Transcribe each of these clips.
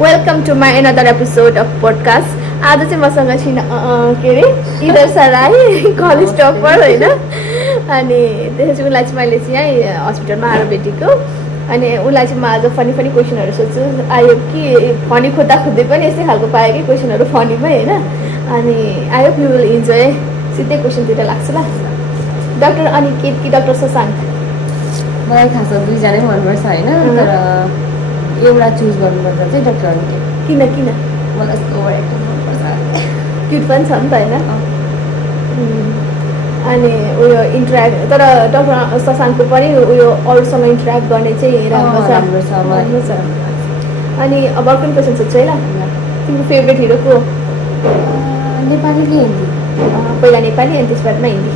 Welcome to my another episode of podcast. आज चाहिँ मसँग छिन के अरे इदर्शा राई कलेज टपर हैन अनि त्यसपछि उलाई चाहिँ मैले चाहिँ यहाँ हस्पिटलमा आएर भेटेको अनि उलाई चाहिँ म आज फनी क्वेशनहरु सोध्छु आयो कि फनी खोज्दा खोज्दै पनि यस्तै खालको पाए कि क्वेशनहरु फनीमै हैन अनि I hope you will enjoy सिधै क्वेशनतिर लाग्छ ल डाक्टर अनिकेत कि डाक्टर शशाङ्क मलाई खास दुई जनै मन पर्छ हैन तर एउटा चुज गर्नुपर्दा चाहिँ डाक्टर अनिकेत किन मलाई ओभर एक्टिङ मन पर्छ क्युट पनि छ नि त हैन अनि उयो इन्टरेक्ट तर डाक्टर शशाङ्कको पनि उयो अरूसँग इन्टरेक्ट गर्ने चाहिँ राम्रो छ अनि अब अर्को क्वेशन सोध्छु है ल तिम्रो फेभरेट हिरो को नेपाली कि हिन्दी पहिला नेपाली अनि त्यसबादमा हिन्दी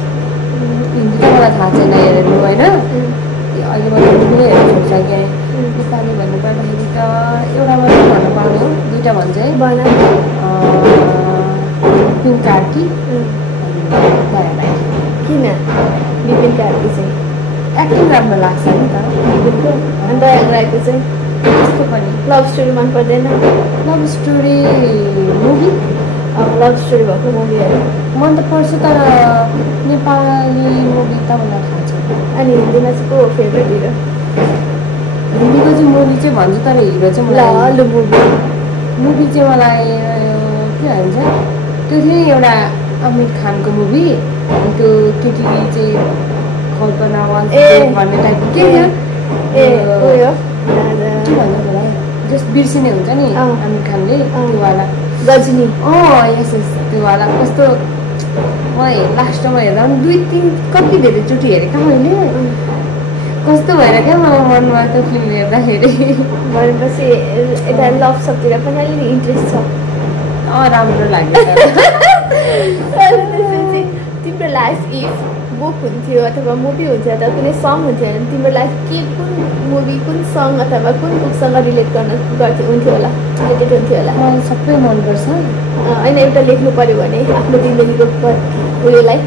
हिन्दी त मलाई थाहा छैन हेर्नु हैन अहिले मैले हिन्दी हेर्न छोडिसकेँ नेपाली भन्नु पर्दाखेरि त एउटा मात्र भन्नु पर्ने हो दुईटा भन्छ है बना पिङ कार्की किन विपिन कार्की चाहिँ एक्टिङ राम्रो लाग्छ नि त अनि दया राईको चाहिँ त्यस्तो पनि लभ स्टोरी मन पर्दैन love story movie love story भएको मुभीहरू मन त पर्छ तर नेपाली मुभी त मलाई थाहा छैन अनि हिन्दीमा चाहिँ को फेभरेट हिरो हिन्दीको चाहिँ मुभी चाहिँ भन्छु तर हिरो चाहिँ मलाई ल मुभी चाहिँ मलाई के भन्छ त्यो चाहिँ एउटा आमिर खानको मुभी त्यो केटी चाहिँ कल्पना भन्ने टाइपको के थियो ए उयो के भन्नु होला जस्ट बिर्सिने हुन्छ नि आमिर खानले त्योवाला गजनी यस त्योवाला कस्तो मलाई लास्टमा हेर्दा पनि दुई तिन कति धेरैचोटि हेरेको मैले कस्तो भएर क्या मलाई मनमा त्यो फिल्म हेर्दाखेरि भनेपछि यता लभ सबतिर पनि अलिकति इन्ट्रेस्ट छ राम्रो लाग्यो तिम्रो लाइफ इफ बुक हुन्थ्यो अथवा मुभी हुन्थ्यो अथवा कुनै सङ हुन्थ्यो भने तिम्रो लाइफ के कुन मुभी कुन सङ अथवा कुन बुकसँग रिलेट हुन्थ्यो होला रिलेटेड हुन्थ्यो होला मलाई सबै मनपर्छ होइन एउटा लेख्नु पऱ्यो भने आफ्नो जिन्दगीको उयोलाई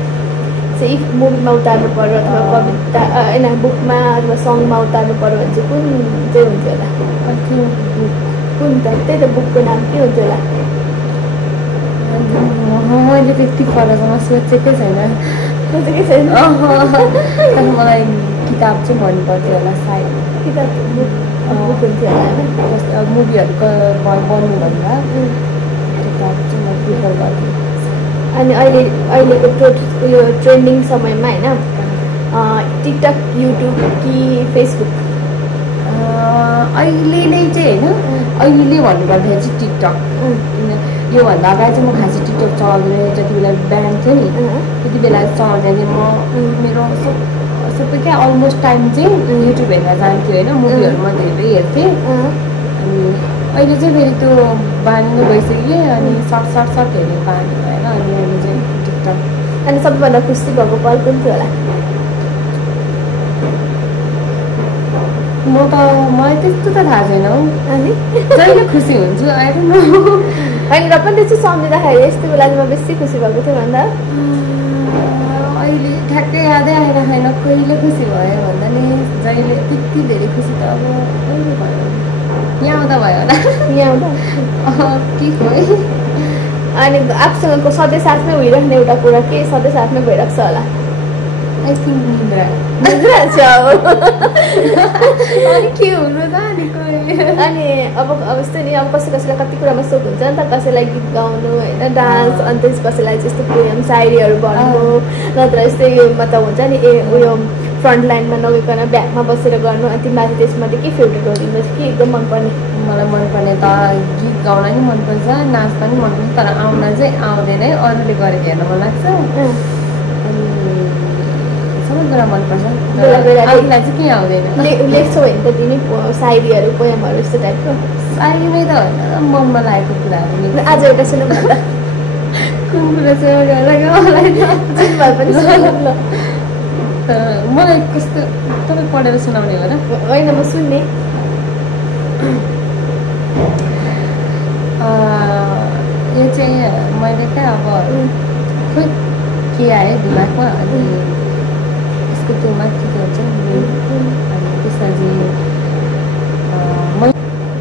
चाहिँ इफ मुभीमा उतार्नु पऱ्यो अथवा कविता होइन बुकमा अथवा सङमा उतार्नु पऱ्यो भने चाहिँ कुन चाहिँ हुन्थ्यो होला कुन त त्यही त बुकको नाम के हुन्थ्यो होला मैले त्यति फरकमा सोचेकै छैन तर मलाई किताब चाहिँ मनपर्थ्यो होला सायद किताब बुक हुन्थ्यो होला होइन जस्तो अब मुभीहरूको बन्नुभन्दा किताब चाहिँ म प्रिफर गर्थेँ अनि अहिलेको उयो ट्रेन्डिङ समयमा होइन टिकटक युट्युब कि फेसबुक अहिले नै चाहिँ होइन अहिले भन्नुपर्दाखेरि चाहिँ टिकटक योभन्दा अगाडि चाहिँ म खासै टिकटक चलाउँदैन जति बेला ब्यान थियो नि त्यति बेला चलाउँदै थिएँ म मेरो सबै क्या अलमोस्ट टाइम चाहिँ युट्युब हेरेर जान्थ्यो होइन मुभीहरू म धेरै हेर्थेँ अनि अहिले चाहिँ फेरि त्यो बानी नै भइसक्यो अनि सर्ट हेर्ने बानी भएर अनि अहिले चाहिँ टिकटक अनि सबैभन्दा खुसी भएको पल कुन थियो होला मलाई त्यस्तो त थाहा छैन हौ अनि जहिले खुसी हुन्छु आई डोन्ट नो होइन र पनि त्यस्तो सम्झिँदाखेरि यस्तो बेला म बेसी खुसी भएको थियो भन्दा अहिले ठ्याक्कै यादै आइरहेन कहिले खुसी भयो भन्दा नि जहिले त्यति धेरै खुसी त अब कहिले भयो यहाँ आउँदा भयो होला यहाँ आउँदा के खोइ अनि आफूसँगको सधैँ साथमै भइराख्ने एउटा कुरा के सधैँ साथमै भइरहेको छ होला आई थिङ्क निद्रा छ अनि के हुनु त अनि अब यस्तै नि अब कसैलाई कति कुरामा सोख हुन्छ नि त कसैलाई गीत गाउनु होइन डान्स अनि त्यस कसैलाई चाहिँ यस्तो पोएम सायरीहरू भन्नु नत्र यस्तै मतलब हुन्छ नि उयो फ्रन्ट लाइनमा नगइकन ब्याकमा बसेर गर्नु अनि तिमीलाई त्यसमध्ये के फेभरेट हो तिम्रो चाहिँ के एकदम मनपर्ने मलाई मनपर्ने त गीत गाउन नि मनपर्छ नाच्न पनि मनपर्छ तर आउन चाहिँ आउँदैन है अरूले गरेको हेर्न मन लाग्छ अनि सबै कुरा मनपर्छ आफूलाई चाहिँ केही आउँदैन लेख्छौ भने त तिमी सायरीहरू पोएमहरू यस्तो टाइपको सायरीमै त होइन मनमा लागेको कुराहरू आज एउटा सुनौँ न त कुन कुरा चाहिँ भए पनि मलाई कस्तो तपाईँ पढेर सुनाउने हो र होइन म सुन्ने यो चाहिँ मैले क्या अब खोइ के आयो दिमागमा अनि यसको त्यो माथि के हुन्छ अनि त्यसमा चाहिँ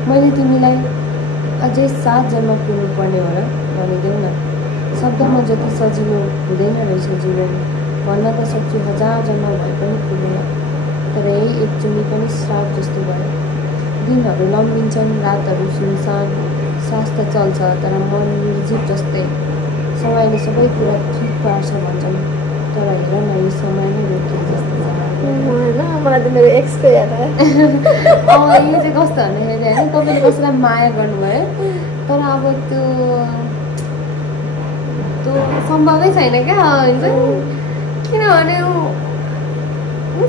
मैले तिमीलाई अझै 7 जन्म पुग्नुपर्ने हो र भनिदेऊ न। शब्दमा जति सजिलो हुँदैन रहेछ जीवन, भन्न त सक्छु 1000 जन्म भए पनि पुगेन। तर यही एकचोटि पनि श्राप जस्तो भयो। दिनहरू लम्बिन्छन्, रातहरू सुनसान, सास त चल्छ तर मन निर्जीव जस्तै। समयले सबै कुरा ठिक पार्छ भन्छन्, तर हेर न यो समय नै रोकिए जस्तो छ। मलाई त मेरो एक्सको याद आयो। यो चाहिँ कस्तो भन्दाखेरि होइन, तपाईँले कसैलाई माया गर्नुभयो तर अब त्यो सम्भवै छैन क्या हुन्छ। किनभने ऊ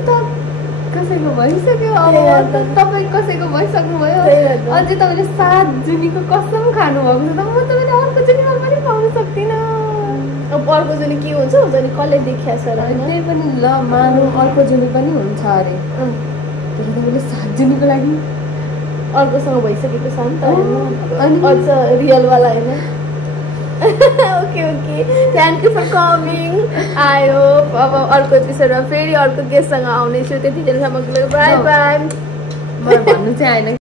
त कसैको भइसक्यो, अब तपाईँ कसैको भइसक्नुभयो, अझै तपाईँले 7 जुनीको कसम खानुभएको छ त म तपाईँले अर्को जुनीमा पनि पाउन सक्दिनँ। अब अर्को जुनी के हुन्छ नि कसले देखिया छ र त्यही पनि ल मानु अर्को जुनी पनि हुन्छ अरे, तर तपाईँले 7 जुनीको लागि अर्कोसँग भइसकेको छ नि त अनि अझ रियलवाला होइन। Okay thank you for coming. I hope अब अर्को एपिसोडमा फेरि अर्को गेस्टसँग आउनेछु। त्यतिखेरसम्मको लागि बाई बाई। मलाई भन्नु चाहिँ आएन